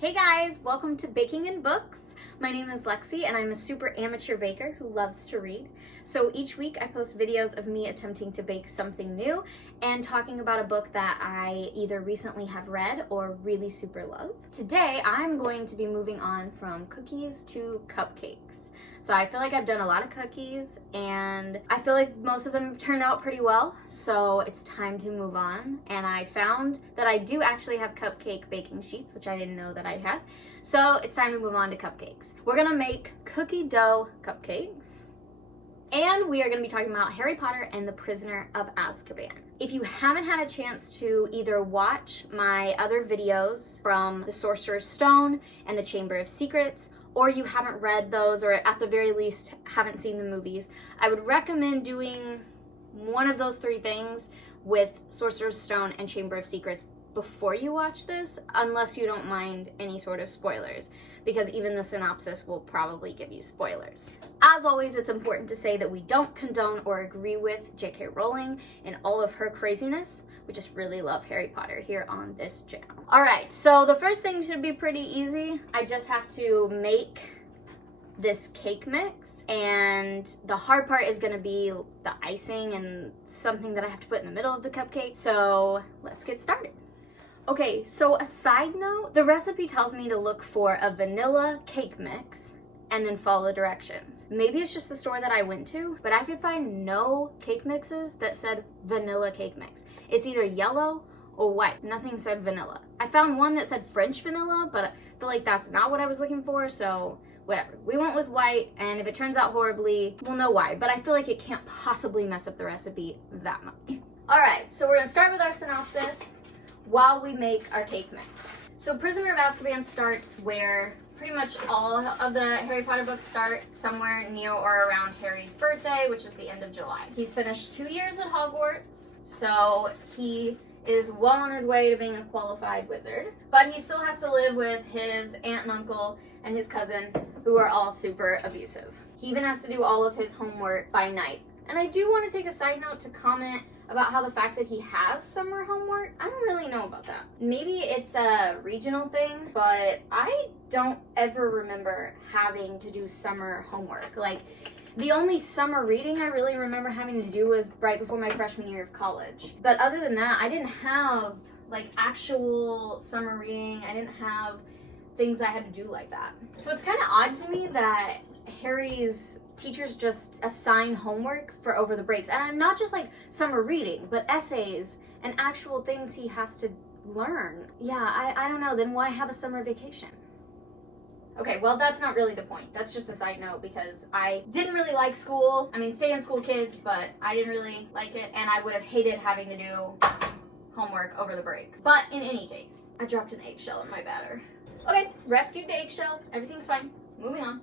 Hey guys, welcome to Baking and Books. My name is Lexi and I'm a super amateur baker who loves to read. So each week I post videos of me attempting to bake something new and talking about a book that I either recently have read or really super love. Today I'm going to be moving on from cookies to cupcakes. So I feel like I've done a lot of cookies and I feel like most of them turned out pretty well. So it's time to move on. And I found that I do actually have cupcake baking sheets, which I didn't know that I had. So it's time to move on to cupcakes. We're gonna make cookie dough cupcakes. And we are going to be talking about Harry Potter and the Prisoner of Azkaban. If you haven't had a chance to either watch my other videos from the Sorcerer's Stone and the Chamber of Secrets, or you haven't read those, or at the very least haven't seen the movies, I would recommend doing one of those three things with Sorcerer's Stone and Chamber of Secrets before you watch this, unless you don't mind any sort of spoilers, because even the synopsis will probably give you spoilers. As always, it's important to say that we don't condone or agree with J.K. Rowling and all of her craziness. We just really love Harry Potter here on this channel. All right, so the first thing should be pretty easy. I just have to make this cake mix, and the hard part is going to be the icing and something that I have to put in the middle of the cupcake. So let's get started. Okay, so a side note, the recipe tells me to look for a vanilla cake mix and then follow the directions. Maybe it's just the store that I went to, but I could find no cake mixes that said vanilla cake mix. It's either yellow or white. Nothing said vanilla. I found one that said French vanilla, but I feel like that's not what I was looking for, so whatever. We went with white, and if it turns out horribly, we'll know why, but I feel like it can't possibly mess up the recipe that much. All right, so we're gonna start with our synopsis while we make our cake mix. So Prisoner of Azkaban starts where pretty much all of the Harry Potter books start, somewhere near or around Harry's birthday, which is the end of July. He's finished 2 years at Hogwarts, so he is well on his way to being a qualified wizard, but he still has to live with his aunt and uncle and his cousin, who are all super abusive. He even has to do all of his homework by night. And I do want to take a side note to comment about how the fact that he has summer homework, I don't really know about that. Maybe it's a regional thing, but I don't ever remember having to do summer homework. Like, the only summer reading I really remember having to do was right before my freshman year of college. But other than that, I didn't have like actual summer reading. I didn't have things I had to do like that. So it's kind of odd to me that Harry's teachers just assign homework for over the breaks, and not just like summer reading, but essays and actual things he has to learn. Yeah, I don't know, then why have a summer vacation? Okay, well, that's not really the point. That's just a side note, because I didn't really like school. I mean, stay in school kids, but I didn't really like it, and I would have hated having to do homework over the break. But in any case, I dropped an eggshell in my batter. Okay, rescued the eggshell, everything's fine, moving on.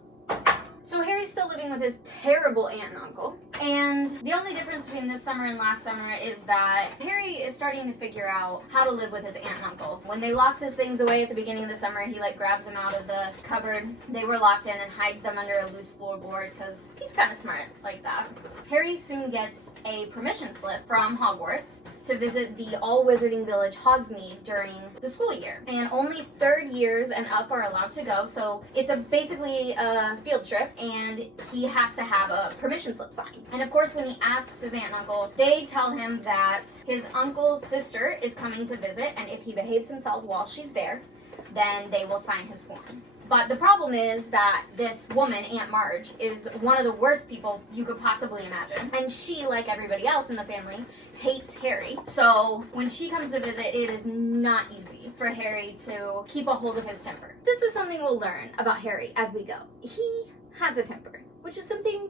So Harry's still living with his terrible aunt and uncle, and the only difference between this summer and last summer is that Harry is starting to figure out how to live with his aunt and uncle. When they locked his things away at the beginning of the summer, he like grabs them out of the cupboard. They were locked in and hides them under a loose floorboard because he's kind of smart like that. Harry soon gets a permission slip from Hogwarts to visit the all-wizarding village Hogsmeade during the school year. And only third years and up are allowed to go, so it's basically a field trip, and he has to have a permission slip signed. And of course, when he asks his aunt and uncle, they tell him that his uncle's sister is coming to visit, and if he behaves himself while she's there, then they will sign his form. But the problem is that this woman, Aunt Marge, is one of the worst people you could possibly imagine. And she, like everybody else in the family, hates Harry. So when she comes to visit, it is not easy for Harry to keep a hold of his temper. This is something we'll learn about Harry as we go. He has a temper, which is something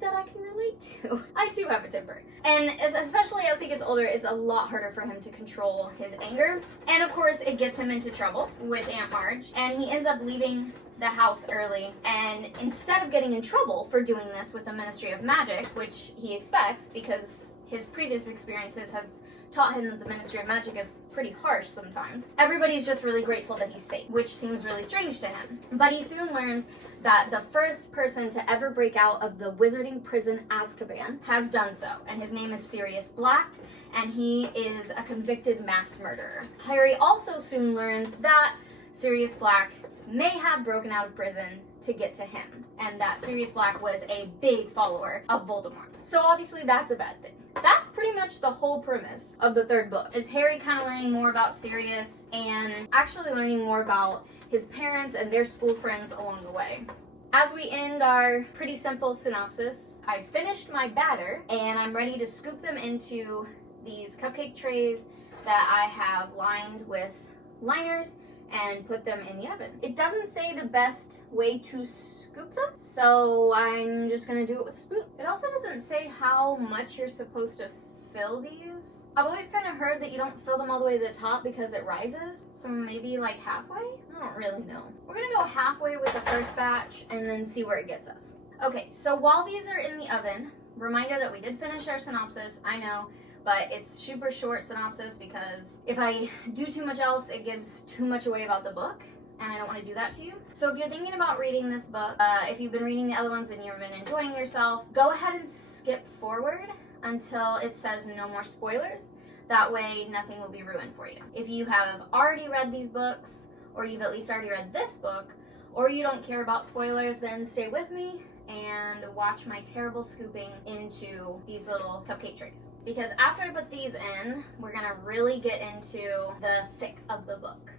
that I can relate to. I too have a temper. And especially as he gets older, it's a lot harder for him to control his anger. And of course, it gets him into trouble with Aunt Marge, and he ends up leaving the house early. And instead of getting in trouble for doing this with the Ministry of Magic, which he expects because his previous experiences have taught him that the Ministry of Magic is pretty harsh sometimes, everybody's just really grateful that he's safe, which seems really strange to him. But he soon learns that the first person to ever break out of the wizarding prison Azkaban has done so, and his name is Sirius Black, and he is a convicted mass murderer. Harry also soon learns that Sirius Black may have broken out of prison to get to him, and that Sirius Black was a big follower of Voldemort. So obviously that's a bad thing. That's pretty much the whole premise of the third book, is Harry kind of learning more about Sirius and actually learning more about his parents and their school friends along the way. As we end our pretty simple synopsis, I finished my batter and I'm ready to scoop them into these cupcake trays that I have lined with liners and put them in the oven. It doesn't say the best way to scoop them, so I'm just gonna do it with a spoon. It also doesn't say how much you're supposed to fill these. I've always kind of heard that you don't fill them all the way to the top because it rises, so maybe like halfway? I don't really know. We're gonna go halfway with the first batch and then see where it gets us. Okay, so while these are in the oven, reminder that we did finish our synopsis, I know, but it's super short synopsis because if I do too much else, it gives too much away about the book, and I don't want to do that to you. So if you're thinking about reading this book, if you've been reading the other ones and you've been enjoying yourself, go ahead and skip forward until it says no more spoilers. That way nothing will be ruined for you. If you have already read these books, or you've at least already read this book, or you don't care about spoilers, then stay with me and watch my terrible scooping into these little cupcake trays. Because after I put these in, we're gonna really get into the thick of the book.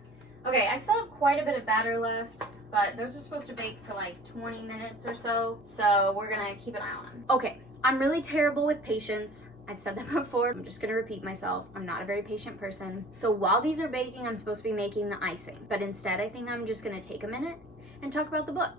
Okay, I still have quite a bit of batter left, but those are supposed to bake for like 20 minutes or so we're gonna keep an eye on them. Okay, I'm really terrible with patience. I've said that before. I'm just gonna repeat myself. I'm not a very patient person. So while these are baking, I'm supposed to be making the icing. But instead, I think I'm just gonna take a minute and talk about the book,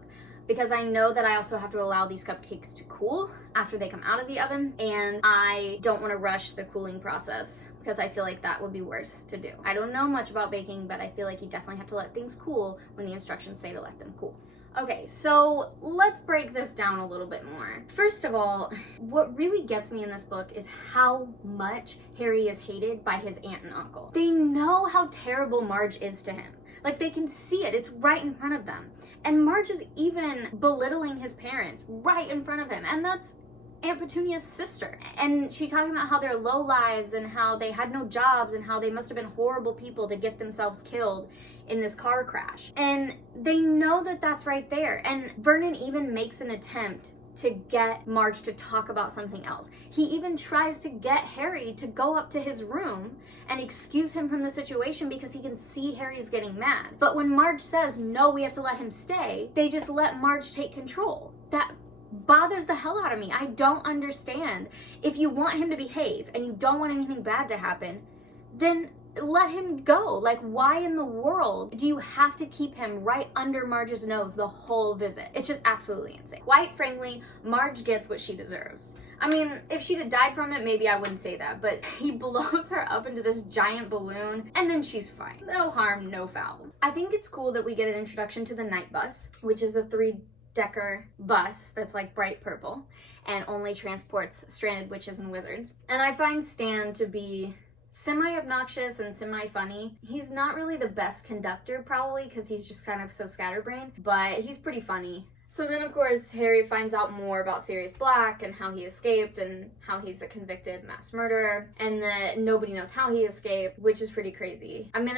because I know that I also have to allow these cupcakes to cool after they come out of the oven, and I don't want to rush the cooling process because I feel like that would be worse to do. I don't know much about baking, but I feel like you definitely have to let things cool when the instructions say to let them cool. Okay, so let's break this down a little bit more. First of all, what really gets me in this book is how much Harry is hated by his aunt and uncle. They know how terrible Marge is to him. Like, they can see it, it's right in front of them. And Marge is even belittling his parents right in front of him. And that's Aunt Petunia's sister. And she's talking about how they're low lives and how they had no jobs and how they must have been horrible people to get themselves killed in this car crash. And they know that that's right there. And Vernon even makes an attempt to get Marge to talk about something else. He even tries to get Harry to go up to his room and excuse him from the situation because he can see Harry's getting mad. But when Marge says, no, we have to let him stay, they just let Marge take control. That bothers the hell out of me. I don't understand. If you want him to behave and you don't want anything bad to happen, then let him go. Like, why in the world do you have to keep him right under Marge's nose the whole visit? It's just absolutely insane. Quite frankly, Marge gets what she deserves. I mean, if she'd have died from it, maybe I wouldn't say that, but he blows her up into this giant balloon and then she's fine. No harm, no foul. I think it's cool that we get an introduction to the night bus, which is the 3-decker bus that's like bright purple and only transports stranded witches and wizards. And I find Stan to be semi-obnoxious and semi-funny. He's not really the best conductor, probably, because he's just kind of so scatterbrained, but he's pretty funny. So then, of course, Harry finds out more about Sirius Black and how he escaped and how he's a convicted mass murderer and that nobody knows how he escaped, which is pretty crazy. I mean,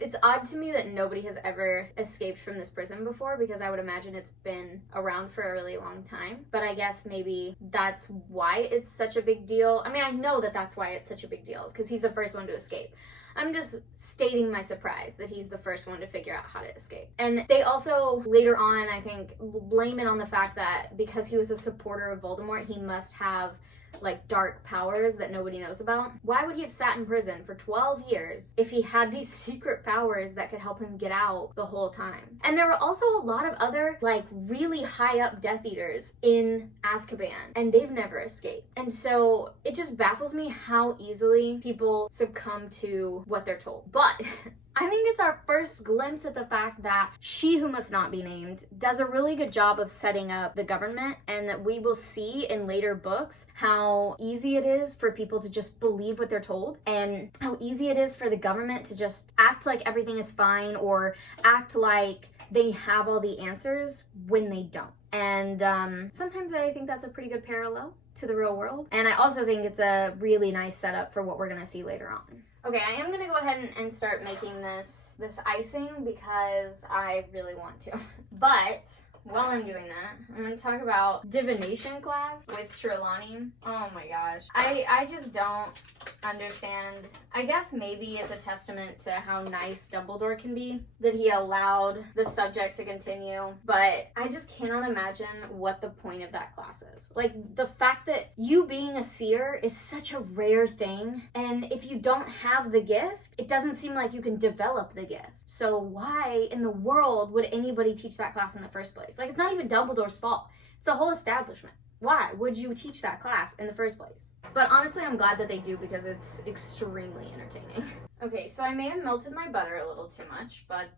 it's odd to me that nobody has ever escaped from this prison before, because I would imagine it's been around for a really long time. But I guess maybe that's why it's such a big deal. I mean, I know that that's why it's such a big deal, is because he's the first one to escape. I'm just stating my surprise that he's the first one to figure out how to escape. And they also, later on, I think, blame it on the fact that because he was a supporter of Voldemort, he must have like dark powers that nobody knows about. Why would he have sat in prison for 12 years if he had these secret powers that could help him get out the whole time? And there were also a lot of other like really high up Death Eaters in Azkaban, and they've never escaped. And so it just baffles me how easily people succumb to what they're told. But I think it's our first glimpse at the fact that She Who Must Not Be Named does a really good job of setting up the government, and that we will see in later books how easy it is for people to just believe what they're told, and how easy it is for the government to just act like everything is fine or act like they have all the answers when they don't. And sometimes I think that's a pretty good parallel to the real world. And I also think it's a really nice setup for what we're gonna see later on. Okay, I am gonna go ahead and start making this icing because I really want to. But while I'm doing that, I'm going to talk about divination class with Trelawney. Oh my gosh. I just don't understand. I guess maybe it's a testament to how nice Dumbledore can be that he allowed the subject to continue, but I just cannot imagine what the point of that class is. Like, the fact that you being a seer is such a rare thing, and if you don't have the gift, it doesn't seem like you can develop the gift. So why in the world would anybody teach that class in the first place? Like, it's not even Dumbledore's fault. It's the whole establishment. Why would you teach that class in the first place? But honestly, I'm glad that they do because it's extremely entertaining. Okay, so I may have melted my butter a little too much, but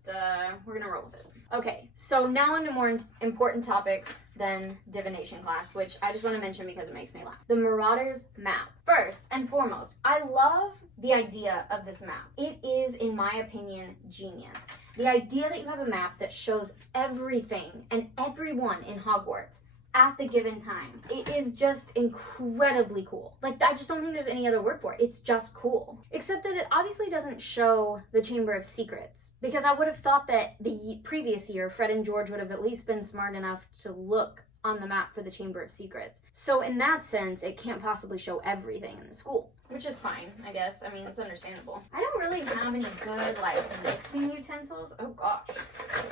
we're gonna roll with it. Okay, so now into more important topics than divination class, which I just want to mention because it makes me laugh. The Marauders Map. First and foremost, I love the idea of this map. It is, in my opinion, genius. The idea that you have a map that shows everything and everyone in Hogwarts at the given time. It is just incredibly cool. Like, I just don't think there's any other word for it. It's just cool. Except that it obviously doesn't show the Chamber of Secrets, because I would have thought that the previous year, Fred and George would have at least been smart enough to look on the map for the Chamber of Secrets. So in that sense, it can't possibly show everything in the school, which is fine, I guess. I mean, it's understandable. I don't really have any good, like, mixing utensils. Oh gosh.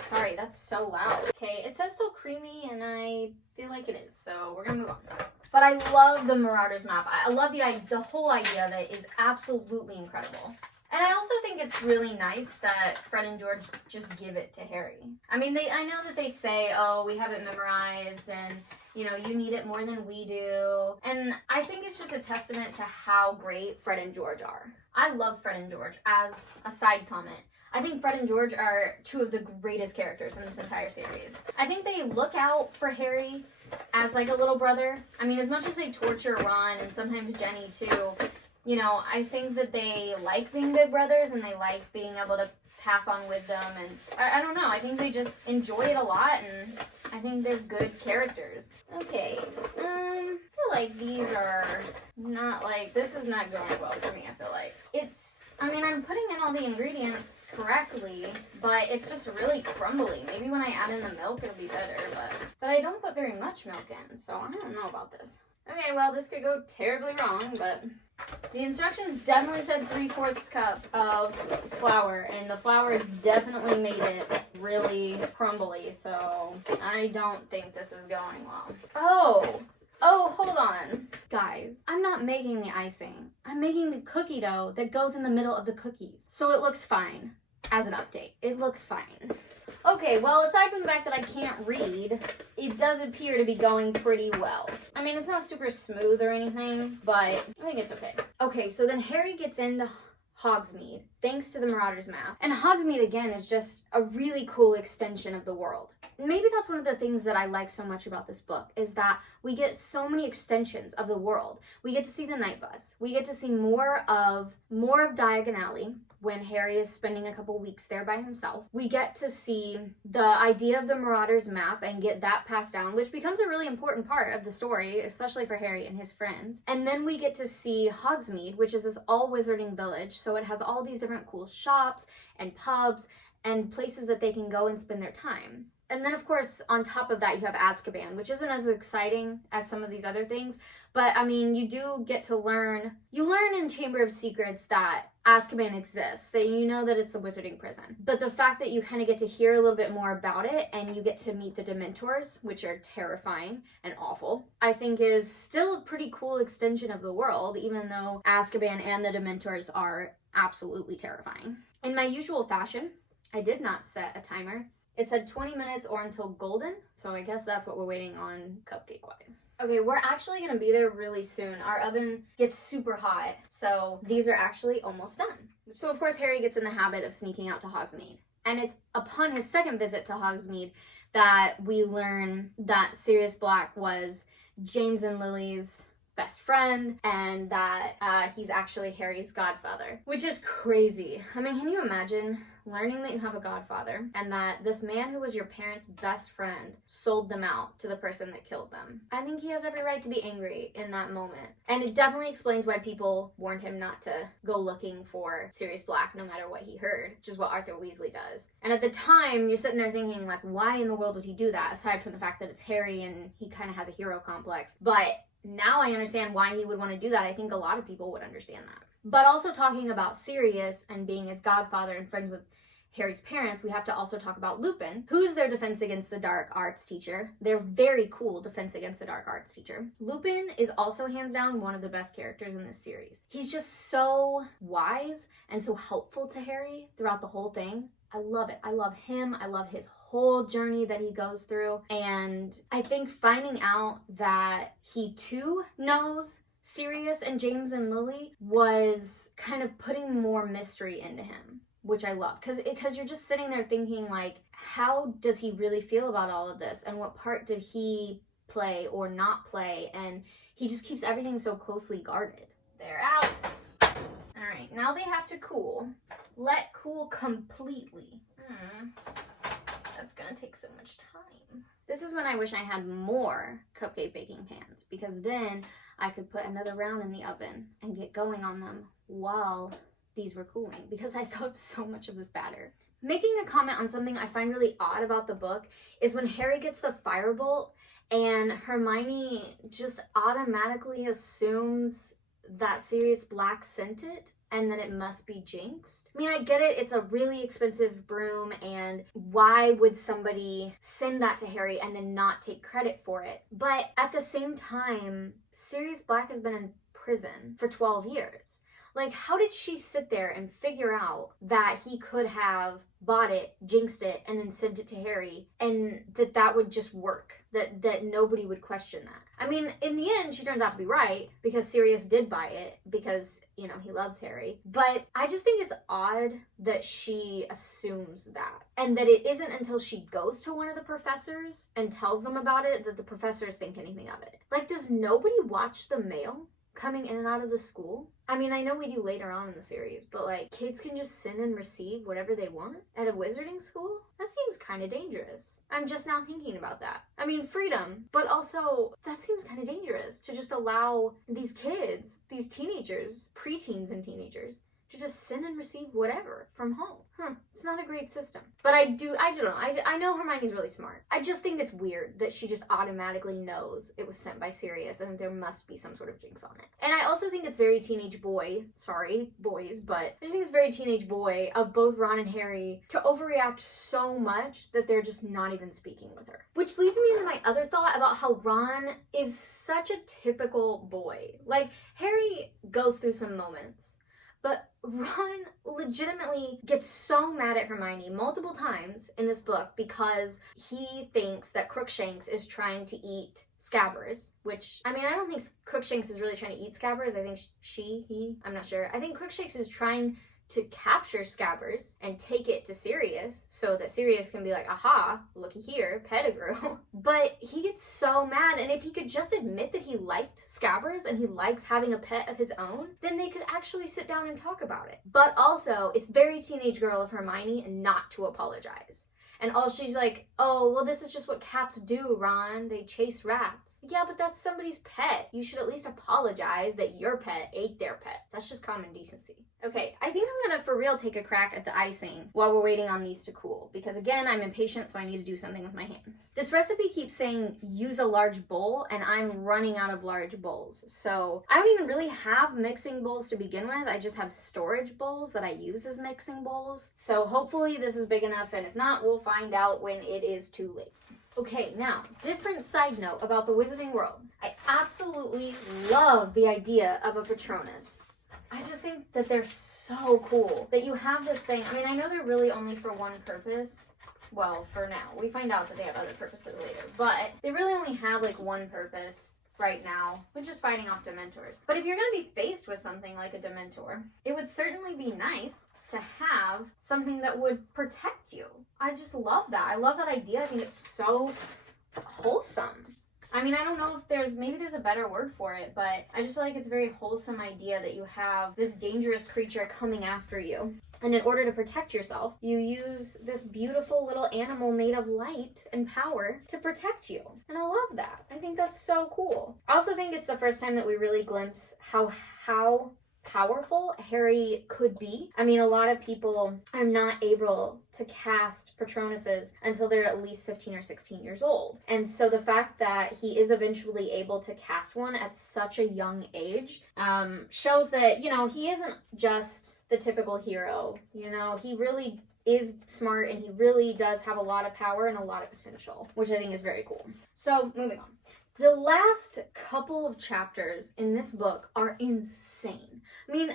Sorry, that's so loud. Okay, it says still creamy, and I feel like it is, so we're gonna move on. But I love the Marauders Map. I love the whole idea of it is absolutely incredible. And I also think it's really nice that Fred and George just give it to Harry. I mean, I know that they say, oh, we have it memorized, and, you know, you need it more than we do. And I think it's just a testament to how great Fred and George are. I love Fred and George. As a side comment, I think Fred and George are two of the greatest characters in this entire series. I think they look out for Harry as, like, a little brother. I mean, as much as they torture Ron and sometimes Jenny too, you know, I think that they like being big brothers and they like being able to pass on wisdom, and I don't know, I think they just enjoy it a lot, and I think they're good characters. Okay, I feel like these are not, like, this is not going well for me, I feel like. I mean, I'm putting in all the ingredients correctly, but it's just really crumbly. Maybe when I add in the milk, it'll be better, but I don't put very much milk in, so I don't know about this. Okay, well, this could go terribly wrong, but the instructions definitely said 3/4 cup of flour, and the flour definitely made it really crumbly, so I don't think this is going well. Oh, hold on. Guys, I'm not making the icing. I'm making the cookie dough that goes in the middle of the cookies. So it looks fine. As an update, it looks fine. Okay, well, aside from the fact that I can't read, it does appear to be going pretty well. I mean, it's not super smooth or anything, but I think it's okay. Okay, so then Harry gets into Hogsmeade, thanks to the Marauders Map. And Hogsmeade, again, is just a really cool extension of the world. Maybe that's one of the things that I like so much about this book, is that we get so many extensions of the world. We get to see the night bus. We get to see more of Diagon Alley, when Harry is spending a couple weeks there by himself. We get to see the idea of the Marauders Map and get that passed down, which becomes a really important part of the story, especially for Harry and his friends. And then we get to see Hogsmeade, which is this all-wizarding village, so it has all these different cool shops and pubs and places that they can go and spend their time. And then, of course, on top of that, you have Azkaban, which isn't as exciting as some of these other things. But, I mean, you do get to learn. You learn in Chamber of Secrets that Azkaban exists, that you know that it's the wizarding prison. But the fact that you kind of get to hear a little bit more about it, and you get to meet the Dementors, which are terrifying and awful, I think is still a pretty cool extension of the world, even though Azkaban and the Dementors are absolutely terrifying. In my usual fashion, I did not set a timer. It said 20 minutes or until golden, so I guess that's what we're waiting on cupcake-wise. Okay, we're actually going to be there really soon. Our oven gets super hot, so these are actually almost done. So, of course, Harry gets in the habit of sneaking out to Hogsmeade. And it's upon his second visit to Hogsmeade that we learn that Sirius Black was James and Lily's best friend, and that he's actually Harry's godfather, which is crazy. I mean, can you imagine learning that you have a godfather and that this man who was your parents' best friend sold them out to the person that killed them. I think he has every right to be angry in that moment. And it definitely explains why people warned him not to go looking for Sirius Black no matter what he heard, which is what Arthur Weasley does. And at the time, you're sitting there thinking, like, why in the world would he do that, aside from the fact that it's Harry and he kind of has a hero complex. But now I understand why he would want to do that. I think a lot of people would understand that. But also talking about Sirius and being his godfather and friends with Harry's parents, we have to also talk about Lupin, who is their Defense Against the Dark arts teacher. Their very cool Defense Against the Dark arts teacher. Lupin is also hands down one of the best characters in this series. He's just so wise and so helpful to Harry throughout the whole thing. I love it. I love him. I love his whole journey that he goes through. And I think finding out that he too knows Sirius and James and Lily was kind of putting more mystery into him, which I love. Because you're just sitting there thinking, like, how does he really feel about all of this? And what part did he play or not play? And he just keeps everything so closely guarded. They're out. All right, now they have to cool. Let cool completely. That's gonna take so much time. This is when I wish I had more cupcake baking pans, because then I could put another round in the oven and get going on them while these were cooling, because I still have so much of this batter. Making a comment on something I find really odd about the book is when Harry gets the firebolt and Hermione just automatically assumes that Sirius Black sent it and that it must be jinxed. I mean, I get it, it's a really expensive broom, and why would somebody send that to Harry and then not take credit for it? But at the same time, Sirius Black has been in prison for 12 years. Like, how did she sit there and figure out that he could have bought it, jinxed it, and then sent it to Harry, and that would just work? That nobody would question that. I mean, in the end, she turns out to be right, because Sirius did buy it, because, you know, he loves Harry. But I just think it's odd that she assumes that. And that it isn't until she goes to one of the professors and tells them about it that the professors think anything of it. Like, does nobody watch the mail coming in and out of the school? I mean, I know we do later on in the series, but like, kids can just send and receive whatever they want at a wizarding school? That seems kind of dangerous. I'm just now thinking about that. I mean, freedom, but also that seems kind of dangerous to just allow these kids, these teenagers, preteens and teenagers, to just send and receive whatever from home. It's not a great system. But I don't know. I know Hermione's really smart. I just think it's weird that she just automatically knows it was sent by Sirius and that there must be some sort of jinx on it. And I also think it's very teenage boy, sorry, boys, but I just think it's very teenage boy of both Ron and Harry to overreact so much that they're just not even speaking with her. Which leads me into my other thought about how Ron is such a typical boy. Like, Harry goes through some moments, but Ron legitimately gets so mad at Hermione multiple times in this book because he thinks that Crookshanks is trying to eat Scabbers, which, I mean, I don't think Crookshanks is really trying to eat Scabbers. I think he, I'm not sure. I think Crookshanks is trying to capture Scabbers and take it to Sirius so that Sirius can be like, aha, looky here, Pettigrew. But he gets so mad, and if he could just admit that he liked Scabbers and he likes having a pet of his own, then they could actually sit down and talk about it. But also, it's very teenage girl of Hermione not to apologize. And all she's like, oh, well, this is just what cats do, Ron. They chase rats. Yeah, but that's somebody's pet. You should at least apologize that your pet ate their pet. That's just common decency. Okay, I think I'm gonna for real take a crack at the icing while we're waiting on these to cool. Because again, I'm impatient, so I need to do something with my hands. This recipe keeps saying use a large bowl, and I'm running out of large bowls. So I don't even really have mixing bowls to begin with. I just have storage bowls that I use as mixing bowls. So hopefully this is big enough, and if not, we'll find out when it is too late. Okay, now, different side note about the Wizarding World. I absolutely love the idea of a Patronus. I just think that they're so cool that you have this thing. I mean, I know they're really only for one purpose. Well, for now. We find out that they have other purposes later. But they really only have like one purpose right now, which is fighting off Dementors. But if you're going to be faced with something like a Dementor, it would certainly be nice to have something that would protect you. I just love that. I love that idea. I think it's so wholesome. I mean, I don't know if maybe there's a better word for it, but I just feel like it's a very wholesome idea that you have this dangerous creature coming after you. And in order to protect yourself, you use this beautiful little animal made of light and power to protect you. And I love that. I think that's so cool. I also think it's the first time that we really glimpse how powerful Harry could be. I mean, a lot of people are not able to cast Patronuses until they're at least 15 or 16 years old. And so the fact that he is eventually able to cast one at such a young age shows that, you know, he isn't just the typical hero. You know, he really is smart and he really does have a lot of power and a lot of potential, which I think is very cool. So, moving on. The last couple of chapters in this book are insane. I mean,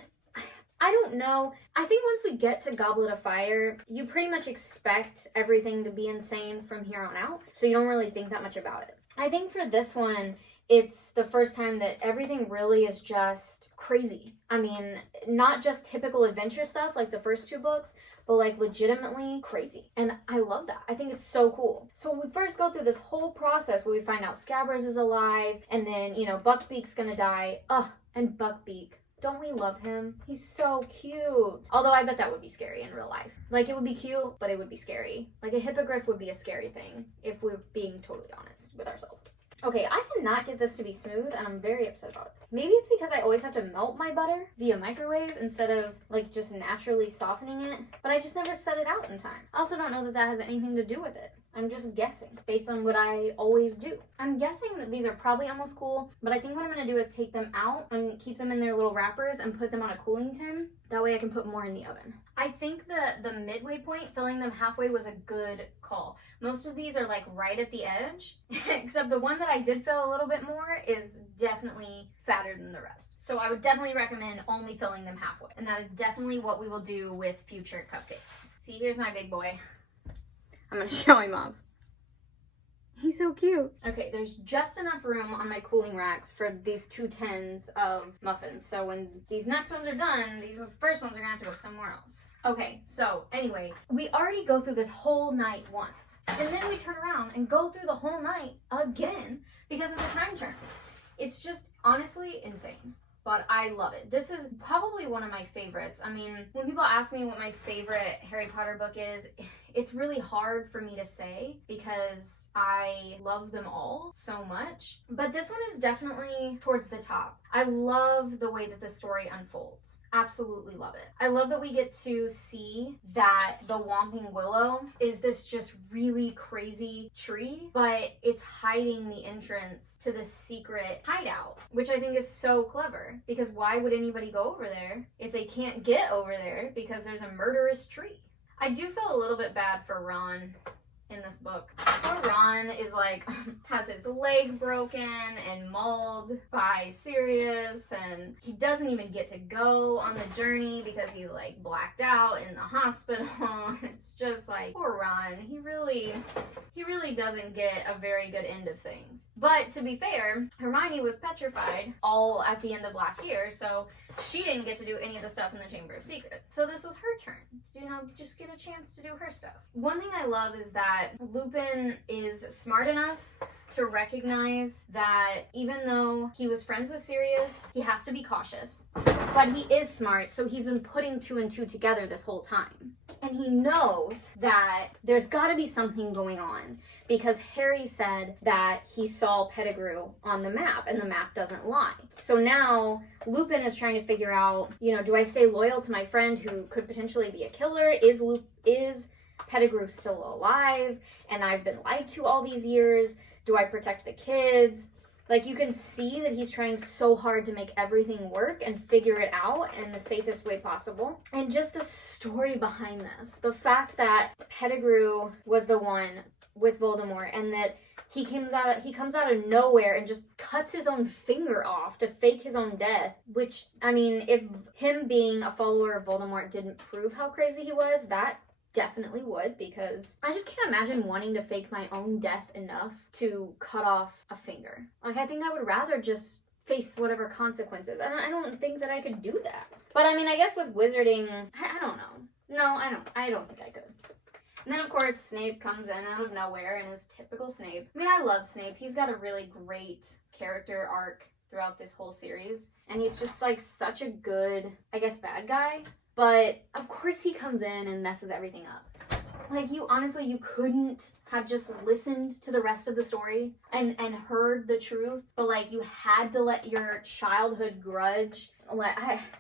I don't know. I think once we get to Goblet of Fire, you pretty much expect everything to be insane from here on out, so you don't really think that much about it. I think for this one, it's the first time that everything really is just crazy. I mean, not just typical adventure stuff like the first two books, but like legitimately crazy. And I love that. I think it's so cool. So when we first go through this whole process where we find out Scabbers is alive, and then, you know, Buckbeak's gonna die. Ugh, and Buckbeak. Don't we love him? He's so cute. Although I bet that would be scary in real life. Like, it would be cute, but it would be scary. Like, a hippogriff would be a scary thing, if we're being totally honest with ourselves. Okay, I cannot get this to be smooth, and I'm very upset about it. Maybe it's because I always have to melt my butter via microwave instead of, like, just naturally softening it, but I just never set it out in time. I also don't know that that has anything to do with it. I'm just guessing, based on what I always do. I'm guessing that these are probably almost cool, but I think what I'm going to do is take them out and keep them in their little wrappers and put them on a cooling tin. That way I can put more in the oven. I think that the midway point, filling them halfway, was a good call. Most of these are like right at the edge, except the one that I did fill a little bit more is definitely fatter than the rest. So I would definitely recommend only filling them halfway. And that is definitely what we will do with future cupcakes. See, here's my big boy. I'm gonna show him off. He's so cute. Okay, there's just enough room on my cooling racks for these 2 tins of muffins. So when these next ones are done, these first ones are gonna have to go somewhere else. Okay, so anyway, we already go through this whole night once. And then we turn around and go through the whole night again because of the time turn. It's just honestly insane. But I love it. This is probably one of my favorites. I mean, when people ask me what my favorite Harry Potter book is, it's really hard for me to say because I love them all so much. But this one is definitely towards the top. I love the way that the story unfolds. Absolutely love it. I love that we get to see that the Whomping Willow is this just really crazy tree, but it's hiding the entrance to this secret hideout, which I think is so clever, because why would anybody go over there if they can't get over there because there's a murderous tree? I do feel a little bit bad for Ron in this book. Poor Ron is like, has his leg broken and mauled by Sirius, and he doesn't even get to go on the journey because he's like blacked out in the hospital. It's just like, poor Ron. He really doesn't get a very good end of things. But to be fair, Hermione was petrified all at the end of last year, so she didn't get to do any of the stuff in the Chamber of Secrets. So this was her turn to, you know, just get a chance to do her stuff. One thing I love is that Lupin is smart enough to recognize that even though he was friends with Sirius, he has to be cautious. But he is smart, so he's been putting 2 and 2 together this whole time. And he knows that there's got to be something going on because Harry said that he saw Pettigrew on the map, and the map doesn't lie. So now Lupin is trying to figure out, you know, do I stay loyal to my friend who could potentially be a killer? Is Pettigrew still alive? And I've been lied to all these years. Do I protect the kids? Like, you can see that he's trying so hard to make everything work and figure it out in the safest way possible. And just the story behind this, the fact that Pettigrew was the one with Voldemort, and that he comes out of nowhere and just cuts his own finger off to fake his own death, which, I mean, if him being a follower of Voldemort didn't prove how crazy he was, that definitely would, because I just can't imagine wanting to fake my own death enough to cut off a finger. Like, I think I would rather just face whatever consequences. I don't think that I could do that. But I mean, I guess with wizarding, I don't know. No, I don't think I could. And then, of course, Snape comes in out of nowhere and is typical Snape. I mean, I love Snape. He's got a really great character arc throughout this whole series. And he's just, like, such a good, I guess, bad guy. But, of course, he comes in and messes everything up. Like, you couldn't have just listened to the rest of the story and heard the truth, but, like, you had to let your childhood grudge,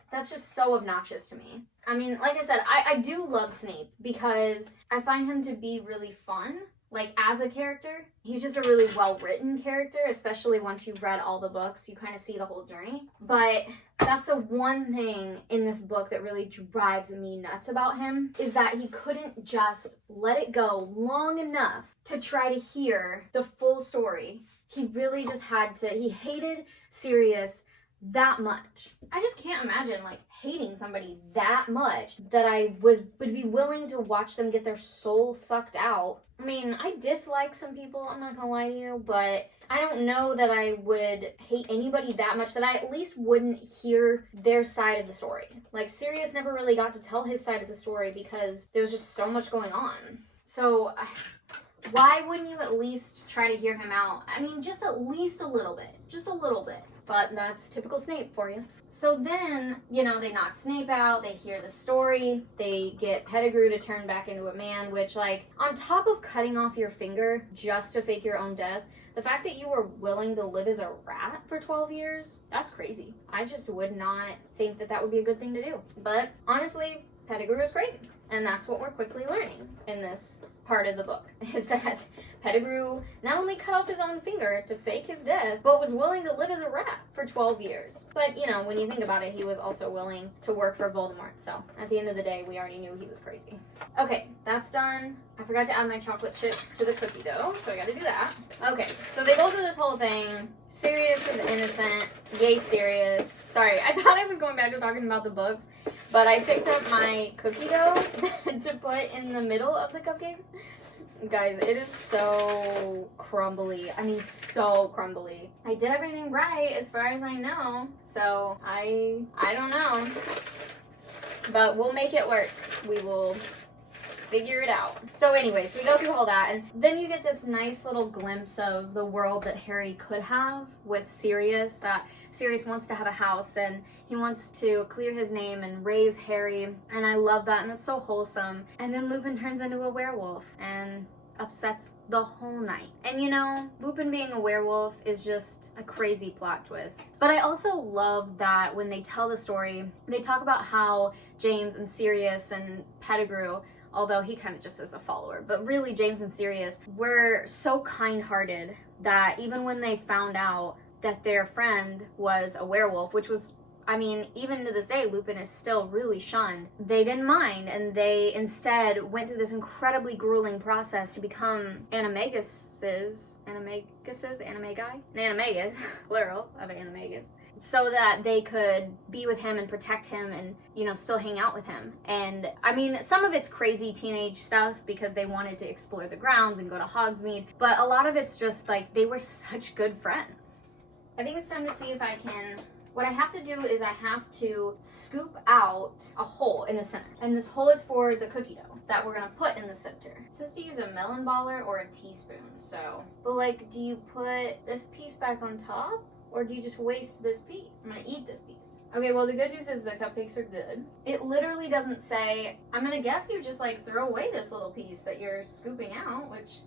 that's just so obnoxious to me. I mean, like I said, I do love Snape because I find him to be really fun, like, as a character. He's just a really well-written character, especially once you've read all the books, you kind of see the whole journey. But that's the one thing in this book that really drives me nuts about him, is that he couldn't just let it go long enough to try to hear the full story. He really just had to, he hated Sirius that much. I just can't imagine, like, hating somebody that much that I would be willing to watch them get their soul sucked out. I mean, I dislike some people, I'm not gonna lie to you, but I don't know that I would hate anybody that much that I at least wouldn't hear their side of the story. Like, Sirius never really got to tell his side of the story because there was just so much going on. So, why wouldn't you at least try to hear him out? I mean, just at least a little bit. Just a little bit. But that's typical Snape for you. So then, you know, they knock Snape out, they hear the story, they get Pettigrew to turn back into a man, which, like, on top of cutting off your finger just to fake your own death, the fact that you were willing to live as a rat for 12 years, that's crazy. I just would not think that that would be a good thing to do. But honestly, Pettigrew is crazy. And that's what we're quickly learning in this part of the book, is that Pettigrew not only cut off his own finger to fake his death, but was willing to live as a rat for 12 years. But, you know, when you think about it, he was also willing to work for Voldemort. So, at the end of the day, we already knew he was crazy. Okay, that's done. I forgot to add my chocolate chips to the cookie dough, so I gotta do that. Okay, so they go through this whole thing. Sirius is innocent. Yay, Sirius. Sorry, I thought I was going back to talking about the books, but I picked up my cookie dough to put in the middle of the cupcakes. Guys, it is so crumbly. I mean, so crumbly. I did everything right as far as I know, so I don't know. But we'll make it work. We will figure it out. So anyways, we go through all that, and then you get this nice little glimpse of the world that Harry could have with Sirius, that Sirius wants to have a house and he wants to clear his name and raise Harry, and I love that, and it's so wholesome. And then Lupin turns into a werewolf and upsets the whole night. And you know, Lupin being a werewolf is just a crazy plot twist. But I also love that when they tell the story, they talk about how James and Sirius and Pettigrew, although he kind of just is a follower, but really James and Sirius were so kind-hearted that even when they found out that their friend was a werewolf, which was, I mean, even to this day, Lupin is still really shunned, they didn't mind, and they instead went through this incredibly grueling process to become animaguses, plural of animagus, so that they could be with him and protect him and, you know, still hang out with him. And, I mean, some of it's crazy teenage stuff because they wanted to explore the grounds and go to Hogsmeade, but a lot of it's just, like, they were such good friends. I think it's time to see if I can... What I have to do is I have to scoop out a hole in the center. And this hole is for the cookie dough that we're gonna put in the center. It says to use a melon baller or a teaspoon, so... But, like, do you put this piece back on top? Or do you just waste this piece? I'm gonna eat this piece. Okay, well, the good news is the cupcakes are good. It literally doesn't say... I'm gonna guess you just, like, throw away this little piece that you're scooping out, which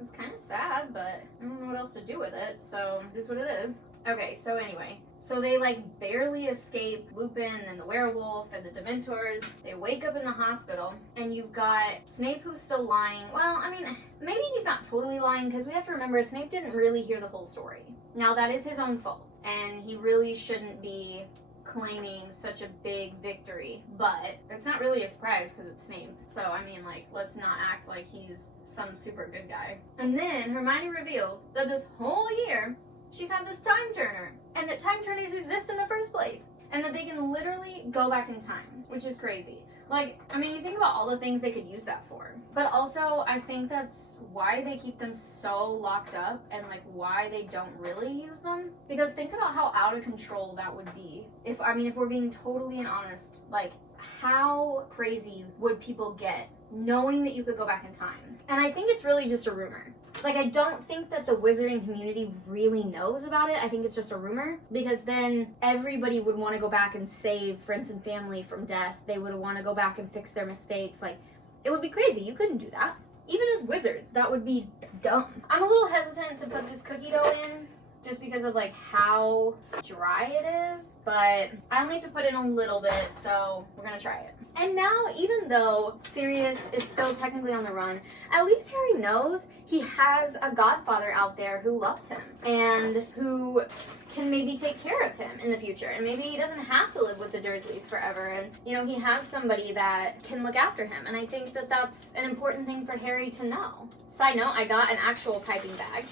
is kind of sad, but I don't know what else to do with it, so it is what it is. Okay, so anyway, so they, like, barely escape Lupin and the werewolf and the Dementors. They wake up in the hospital, and you've got Snape who's still lying. Well, I mean, maybe he's not totally lying, because we have to remember Snape didn't really hear the whole story. Now, that is his own fault, and he really shouldn't be claiming such a big victory, but it's not really a surprise because it's Snape. So, I mean, like, let's not act like he's some super good guy. And then Hermione reveals that this whole year, she's had this time turner, and that time turners exist in the first place, and that they can literally go back in time, which is crazy. Like, I mean, you think about all the things they could use that for. But also, I think that's why they keep them so locked up and, like, why they don't really use them. Because think about how out of control that would be. If we're being totally and honest, like, how crazy would people get knowing that you could go back in time. And I think it's really just a rumor. Like, I don't think that the wizarding community really knows about it. I think it's just a rumor, because then everybody would want to go back and save friends and family from death. They would want to go back and fix their mistakes. Like, it would be crazy. You couldn't do that. Even as wizards, that would be dumb. I'm a little hesitant to put this cookie dough in, just because of like how dry it is, but I only have to put in a little bit, so we're gonna try it. And now, even though Sirius is still technically on the run, at least Harry knows he has a godfather out there who loves him and who can maybe take care of him in the future. And maybe he doesn't have to live with the Dursleys forever. And, you know, he has somebody that can look after him. And I think that that's an important thing for Harry to know. Side note, I got an actual piping bag.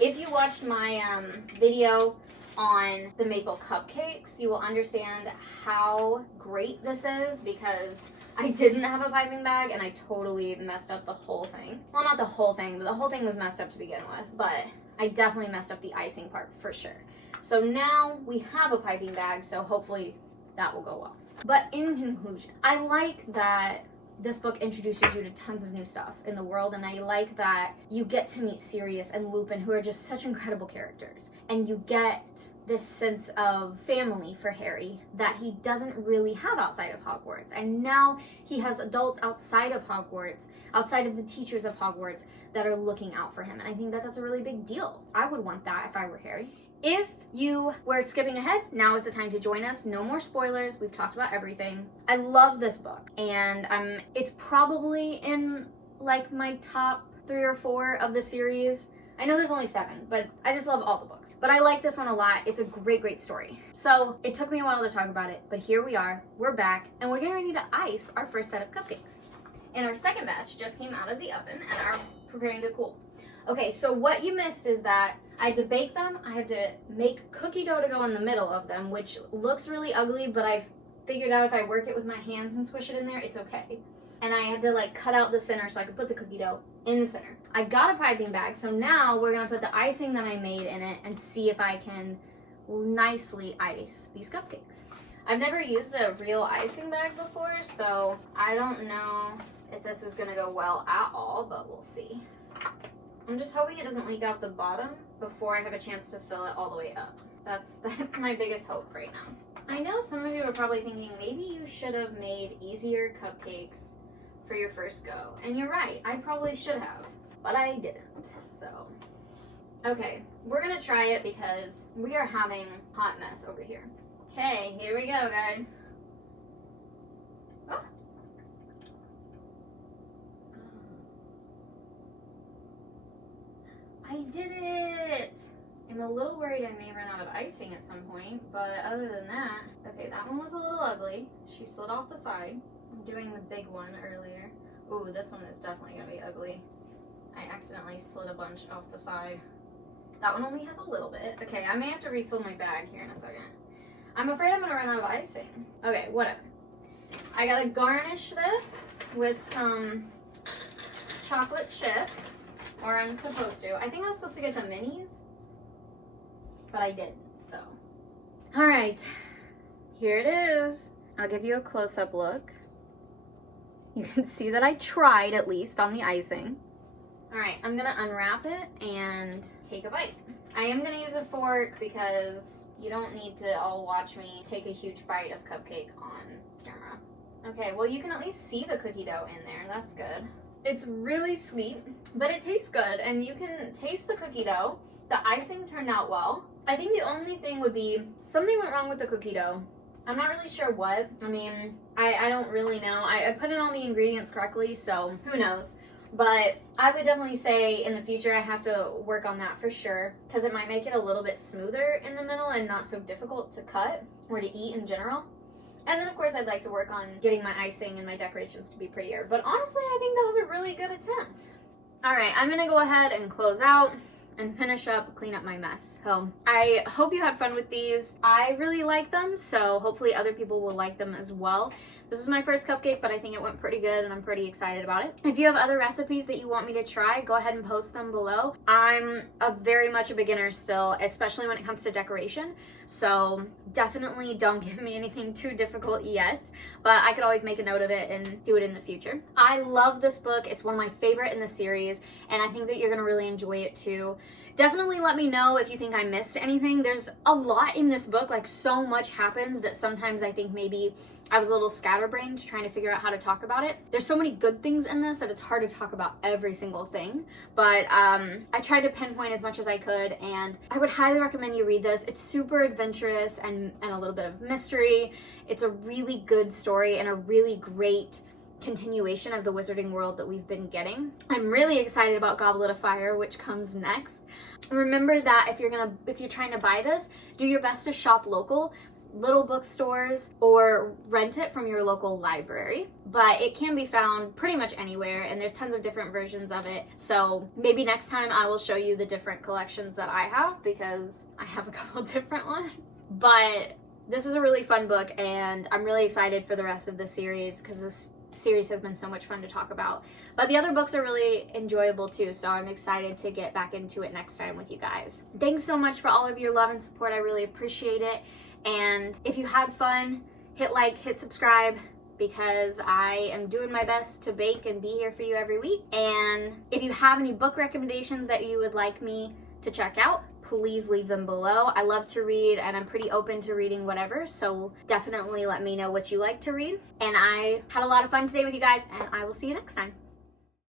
If you watched my video on the maple cupcakes, you will understand how great this is, because I didn't have a piping bag and I totally messed up the whole thing. Well, not the whole thing, but the whole thing was messed up to begin with, but I definitely messed up the icing part for sure. So now we have a piping bag, so hopefully that will go well. But in conclusion, I like that this book introduces you to tons of new stuff in the world, and I like that you get to meet Sirius and Lupin, who are just such incredible characters, and you get this sense of family for Harry that he doesn't really have outside of Hogwarts. And now he has adults outside of Hogwarts, outside of the teachers of Hogwarts, that are looking out for him, and I think that that's a really big deal. I would want that if I were Harry. If you were skipping ahead, now is the time to join us. No more spoilers. We've talked about everything. I love this book, and it's probably in like my top 3 or 4 of the series. I know there's only 7, but I just love all the books. But I like this one a lot. It's a great, great story. So it took me a while to talk about it, but here we are. We're back, and we're getting ready to ice our first set of cupcakes. And our second batch just came out of the oven and are preparing to cool. Okay, so what you missed is that I had to bake them. I had to make cookie dough to go in the middle of them, which looks really ugly, but I figured out if I work it with my hands and squish it in there, it's okay. And I had to like cut out the center so I could put the cookie dough in the center. I got a piping bag, so now we're gonna put the icing that I made in it and see if I can nicely ice these cupcakes. I've never used a real icing bag before, so I don't know if this is gonna go well at all, but we'll see. I'm just hoping it doesn't leak out the bottom before I have a chance to fill it all the way up. That's my biggest hope right now. I know some of you are probably thinking maybe you should have made easier cupcakes for your first go. And you're right, I probably should have, but I didn't, so. Okay, we're gonna try it because we are having a hot mess over here. Okay, here we go, guys. Oh. I did it! I'm a little worried I may run out of icing at some point, but other than that, okay, that one was a little ugly. She slid off the side. I'm doing the big one earlier. Ooh, this one is definitely gonna be ugly. I accidentally slid a bunch off the side. That one only has a little bit. Okay, I may have to refill my bag here in a second. I'm afraid I'm gonna run out of icing. Okay, whatever. I gotta garnish this with some chocolate chips. Or I'm supposed to. I think I was supposed to get some minis, but I didn't, so. All right, here it is. I'll give you a close-up look. You can see that I tried, at least, on the icing. All right, I'm gonna unwrap it and take a bite. I am gonna use a fork because you don't need to all watch me take a huge bite of cupcake on camera. Okay, well, you can at least see the cookie dough in there. That's good. It's really sweet, but it tastes good, and you can taste the cookie dough. The icing turned out well. I think the only thing would be something went wrong with the cookie dough. I'm not really sure what. I mean, I don't really know. I put in all the ingredients correctly, so who knows. But I would definitely say in the future I have to work on that for sure, because it might make it a little bit smoother in the middle and not so difficult to cut or to eat in general. And then, of course, I'd like to work on getting my icing and my decorations to be prettier. But honestly, I think that was a really good attempt. All right, I'm going to go ahead and close out and finish up, clean up my mess. So I hope you had fun with these. I really like them, so hopefully other people will like them as well. This is my first cupcake, but I think it went pretty good and I'm pretty excited about it. If you have other recipes that you want me to try, go ahead and post them below. I'm very much a beginner still, especially when it comes to decoration. So definitely don't give me anything too difficult yet, but I could always make a note of it and do it in the future. I love this book. It's one of my favorite in the series, and I think that you're gonna really enjoy it too. Definitely let me know if you think I missed anything. There's a lot in this book, like so much happens that sometimes I think maybe I was a little scatterbrained trying to figure out how to talk about it. There's so many good things in this that it's hard to talk about every single thing, but I tried to pinpoint as much as I could, and I would highly recommend you read this. It's super adventurous and a little bit of mystery. It's a really good story and a really great continuation of the wizarding world that we've been getting. I'm really excited about Goblet of Fire, which comes next. Remember that if you're trying to buy this, do your best to shop local, little bookstores, or rent it from your local library. But it can be found pretty much anywhere, and there's tons of different versions of it. So maybe next time I will show you the different collections that I have, because I have a couple different ones. But this is a really fun book, and I'm really excited for the rest of the series because this series has been so much fun to talk about. But the other books are really enjoyable too, so I'm excited to get back into it next time with you guys. Thanks so much for all of your love and support. I really appreciate it. And if you had fun, hit like, hit subscribe, because I am doing my best to bake and be here for you every week. And if you have any book recommendations that you would like me to check out, please leave them below. I love to read, and I'm pretty open to reading whatever, so definitely let me know what you like to read. And I had a lot of fun today with you guys, and I will see you next time.